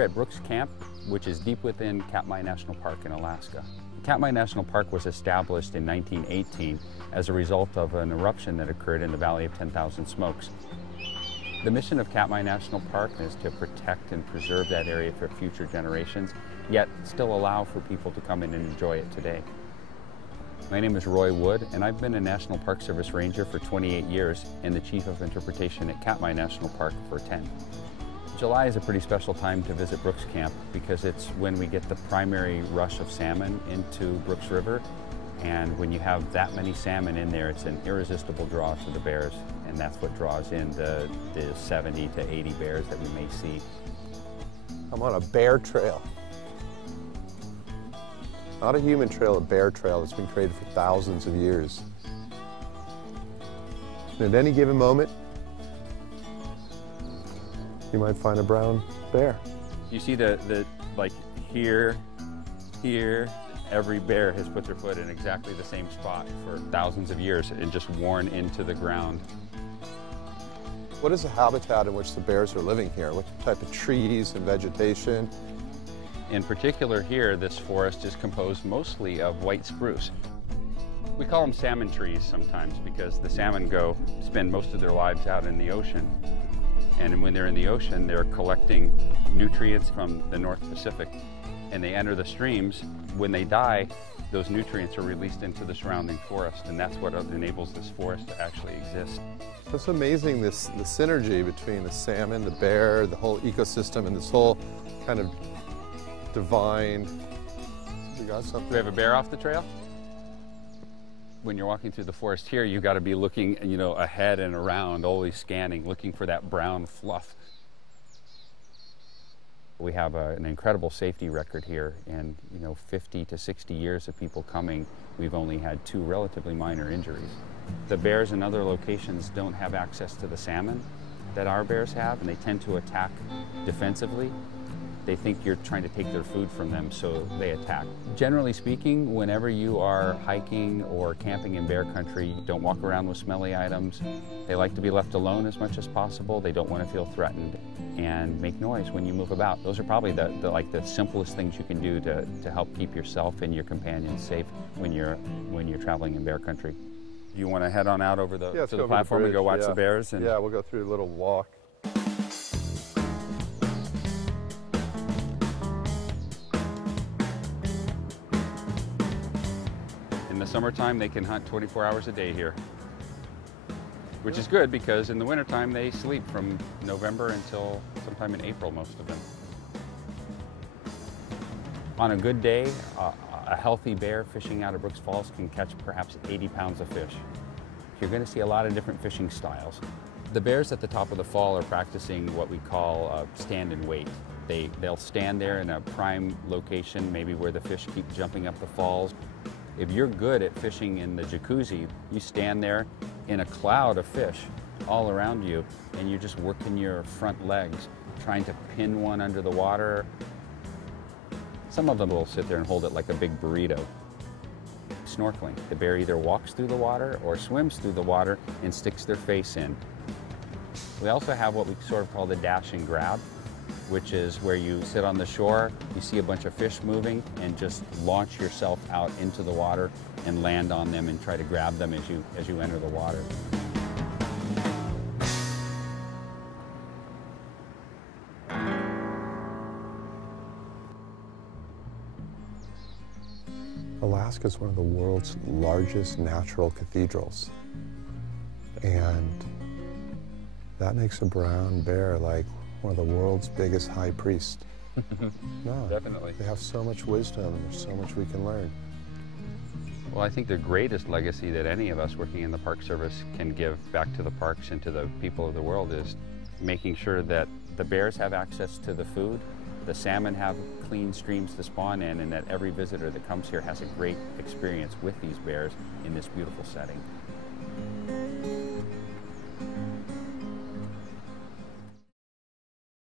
We're at Brooks Camp, which is deep within Katmai National Park in Alaska. Katmai National Park was established in 1918 as a result of an eruption that occurred in the Valley of 10,000 Smokes. The mission of Katmai National Park is to protect and preserve that area for future generations, yet still allow for people to come in and enjoy it today. My name is Roy Wood, and I've been a National Park Service Ranger for 28 years and the Chief of Interpretation at Katmai National Park for 10. July is a pretty special time to visit Brooks Camp because it's when we get the primary rush of salmon into Brooks River. And when you have that many salmon in there, it's an irresistible draw to the bears. And that's what draws in the 70 to 80 bears that we may see. I'm on a bear trail. Not a human trail, a bear trail that's been created for thousands of years. And at any given moment, you might find a brown bear. You see like here, every bear has put their foot in exactly the same spot for thousands of years and just worn into the ground. What is the habitat in which the bears are living here? What type of trees and vegetation? In particular here, this forest is composed mostly of white spruce. We call them salmon trees sometimes because the salmon spend most of their lives out in the ocean. And when they're in the ocean, they're collecting nutrients from the North Pacific, and they enter the streams. When they die, those nutrients are released into the surrounding forest, and that's what enables this forest to actually exist. It's amazing, the synergy between the salmon, the bear, the whole ecosystem, and this whole kind of divine. You got something? Do we have a bear off the trail? When you're walking through the forest here, you've got to be looking, ahead and around, always scanning, looking for that brown fluff. We have an incredible safety record here, and 50 to 60 years of people coming, we've only had 2 relatively minor injuries. The bears in other locations don't have access to the salmon that our bears have, and they tend to attack defensively. They think you're trying to take their food from them, so they attack. Generally speaking, whenever you are hiking or camping in bear country, don't walk around with smelly items. They like to be left alone as much as possible. They don't want to feel threatened, and make noise when you move about. Those are probably the simplest things you can do to help keep yourself and your companions safe when you're traveling in bear country. Do you want to head on out over to the platform and go watch the bears? Yeah, we'll go through a little walk. In the summertime, they can hunt 24 hours a day here, which is good because in the wintertime, they sleep from November until sometime in April, most of them. On a good day, a healthy bear fishing out of Brooks Falls can catch perhaps 80 pounds of fish. You're going to see a lot of different fishing styles. The bears at the top of the fall are practicing what we call stand and wait. They'll stand there in a prime location, maybe where the fish keep jumping up the falls. If you're good at fishing in the jacuzzi, you stand there in a cloud of fish all around you, and you're just working your front legs, trying to pin one under the water. Some of them will sit there and hold it like a big burrito. Snorkeling. The bear either walks through the water or swims through the water and sticks their face in. We also have what we sort of call the dash and grab, which is where you sit on the shore, you see a bunch of fish moving, and just launch yourself out into the water and land on them and try to grab them as you enter the water. Alaska is one of the world's largest natural cathedrals, and that makes a brown bear like one of the world's biggest high priests. No, Definitely. They have so much wisdom, and there's so much we can learn. Well, I think the greatest legacy that any of us working in the Park Service can give back to the parks and to the people of the world is making sure that the bears have access to the food, the salmon have clean streams to spawn in, and that every visitor that comes here has a great experience with these bears in this beautiful setting.